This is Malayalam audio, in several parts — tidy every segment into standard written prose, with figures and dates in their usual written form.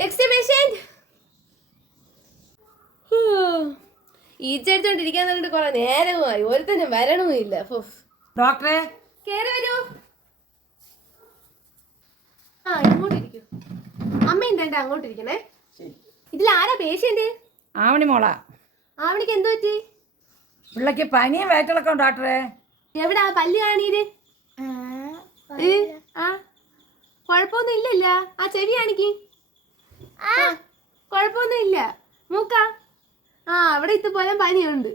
Next patient. ഈച്ചടിച്ചോണ്ടിരിക്കാൻ പറഞ്ഞിട്ട് കുറെ നേരമായി, ഒരുത്തനും വരണമില്ല. ഡോക്ടറെ കേറി വരൂ. ഇങ്ങോട്ടിരിക്കൂ. അമ്മ എന്താ അങ്ങോട്ടിരിക്കണേ. ഇതിൽ ആരാ പേഷ്യന്റ്? ആവണി മോളാ. ആവണിക്ക് എന്ത് പറ്റി? പിള്ളക്ക് പനിയും വയറ്റിളക്കം ഡോക്ടറെ. എവിടാ പല്ല് കാണീര്? കൊഴപ്പൊന്നും ഇല്ലല്ല. ആ ചെവി കാണിക്ക്. കൊഴപ്പൊന്നും ഇല്ല. മൂക്ക അവിടെ ഇതുപോലെ പനിയുണ്ട്.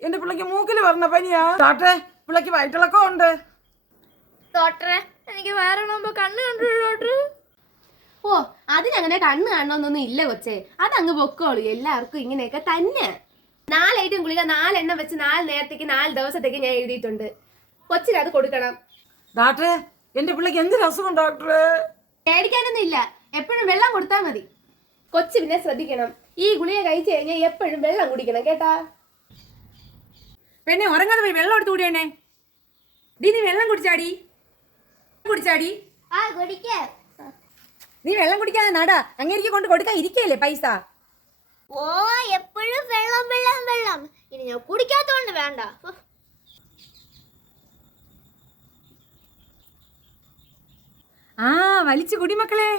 എന്റെ പിള്ളക്ക് മൂക്കില് പറഞ്ഞ പനിയാ ഡോക്ടറെ. പിള്ളക്ക് വയറ്റിളക്കം ഉണ്ട് ഡോക്ടറെ. എനിക്ക് വേറെ കണ്ണ് കണ്ടു ഡോക്ടർ. അതിനങ്ങനെ കണ്ണ് കാണണമെന്നൊന്നും ഇല്ല കൊച്ചേ. അതങ്ങ് പൊക്കോളൂ. എല്ലാവർക്കും ഇങ്ങനെയൊക്കെ തന്നെ. 4 ഐറ്റം ഗുളിക 4 എണ്ണം വെച്ച് 4 നേരത്തേക്ക് 4 ദിവസത്തേക്ക് ഞാൻ എഴുതിയിട്ടുണ്ട്. കൊച്ചിന് അത് കൊടുക്കണം. ഡോക്ടറെ എന്റെ പിള്ളക്ക് എന്തൊരു അസുഖം ഡോക്ടറെ? പേടിക്കാനൊന്നും ഇല്ല. എപ്പോഴും വെള്ളം കൊടുത്താൽ മതി. കൊച്ചു പിന്നെ ശ്രദ്ധിക്കണം. ഈ ഗുളിക കഴിച്ചു കഴിഞ്ഞാൽ എപ്പോഴും വെള്ളം കുടിക്കണം കേട്ടാ. പെണ്ണെ ഉറങ്ങാതെ പോയി വെള്ളം എടുത്തു കൂടിയണേ. നീ വെള്ളം കുടിച്ചാടി. നീ വെള്ളം കുടിക്കാതെ നടാ. അങ്ങേക്ക് കൊണ്ട് കൊടുക്കാൻ ഇരിക്കല്ലേ പൈസ. എപ്പോഴും വെള്ളം വെള്ളം വെള്ളം. ഇനി ഞാൻ കുടിക്കാത്തോണ്ട് വേണ്ട. വലിച്ചു കുടിമക്കളെ.